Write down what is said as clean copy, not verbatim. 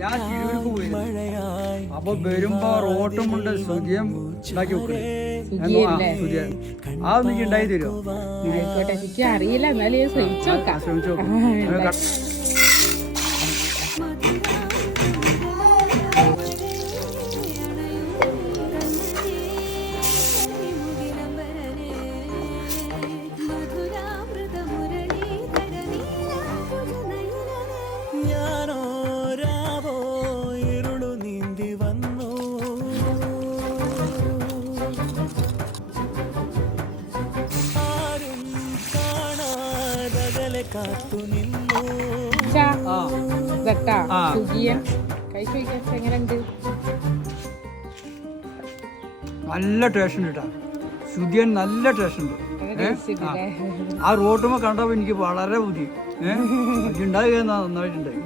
ഞാൻ തിരൂർക്ക് പോയി. അപ്പൊ വരുമ്പോ റോട്ടും കൊണ്ട് സുതിയം ഉണ്ടാക്കി വെക്കുന്നത്. അതൊന്നും ഉണ്ടായി തരുമോ? ആയിക്കോട്ടെ, എനിക്ക് അറിയില്ല, എന്നാലും ശ്രമിച്ചു നോക്കാം. ശ്രമിച്ചു നോക്കാം. നല്ല ടേസ്റ്റ് ഉണ്ട് കേട്ടോ. സുതിയൻ നല്ല ടേസ്റ്റ് ഉണ്ട്. ആ റോട്ടുമ്പോ കണ്ടപ്പോ എനിക്ക് വളരെ ബുദ്ധി ഉണ്ടായി നന്നായിട്ടുണ്ടായി.